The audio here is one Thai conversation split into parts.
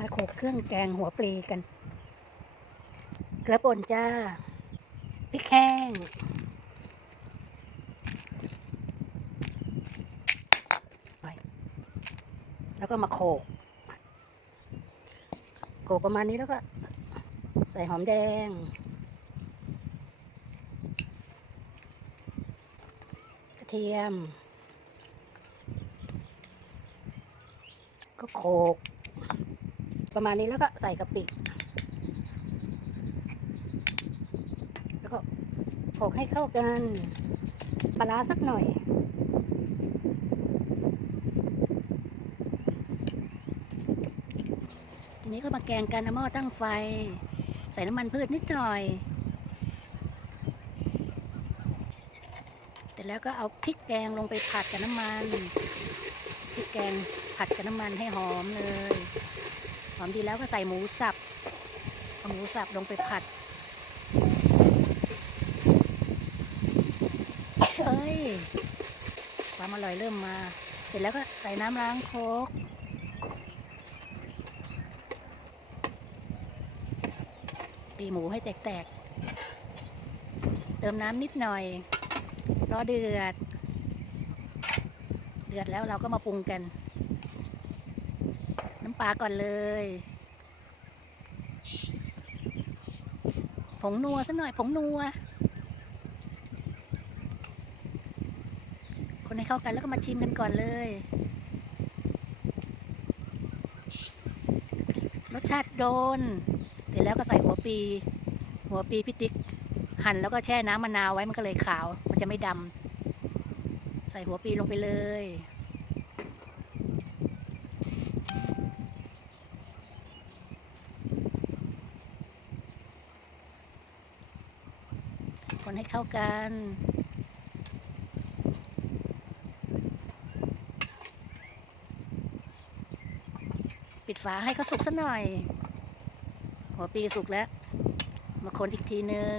มาโขลกเครื่องแกงหัวปลีกันกระป่นจ้าพริกแห้งแล้วก็มาโขลกโขลกประมาณนี้แล้วก็ ใส่หอมแดง กระเทียม ก็โขลก ประมาณนี้แล้วก็ใส่กะปิ แล้วก็โขกให้เข้ากันปลาสักหน่อย ทีนี้ก็มาแกงกันนะหม้อตั้งไฟ ใส่น้ำมันพืชนิดหน่อยเสร็จแล้วก็เอาพริกแกงลงไปผัดกับน้ำมัน พริกแกงผัดกับน้ำมันให้หอมเลย อมดีแล้วก็ใส่หมูสับเอาหมูสับลงไปผัดเอ้ยความอร่อยเริ่มมา เสร็จแล้วก็ใส่น้ำล้างโคกตีหมูให้แตกๆ เติมน้ำนิดหน่อย รอเดือด เดือดแล้วเราก็มาปรุงกัน ปลาก่อนเลย ผงนัวสัหน่อยผงนัว คนให้เข้ากันแล้วก็มาชิมกันก่อนเลย รสชาติโดน เสร็จแล้วก็ใส่หัวปี หัวปีพิติก หั่นแล้วก็แช่น้ำมะนาวไว้มันก็เลยขาว มันจะไม่ดำใส่หัวปีลงไปเลย คนให้เข้ากันปิดฝาให้เขาสุกสักหน่อย หัวปีสุกแล้ว มาคนอีกทีนึง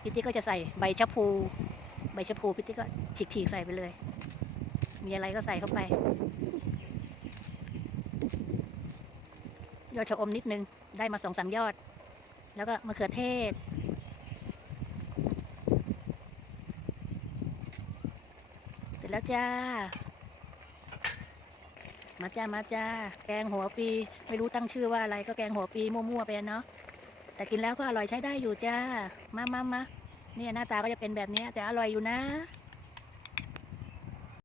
พี่ติ๊กก็จะใส่ใบชะพู ใบชะพูพี่ติ๊กก็ฉีกๆใส่ไปเลย มีอะไรก็ใส่เข้าไปยอดชะอมนิดนึง ได้มาสองสามยอด แล้วก็มะเขือเทศ เส ร็จแล้วจ้า มาจ้ามาจ้า แกงหัวปี ไม่รู้ตั้งชื่อว่าอะไรก็แกงหัวปีมั่วๆไปเนาะ แต่กินแล้วก็อร่อยใช้ได้อยู่จ้า มามามาเนี่ยหน้าตาก็จะเป็นแบบนี้แต่อร่อยอยู่นะ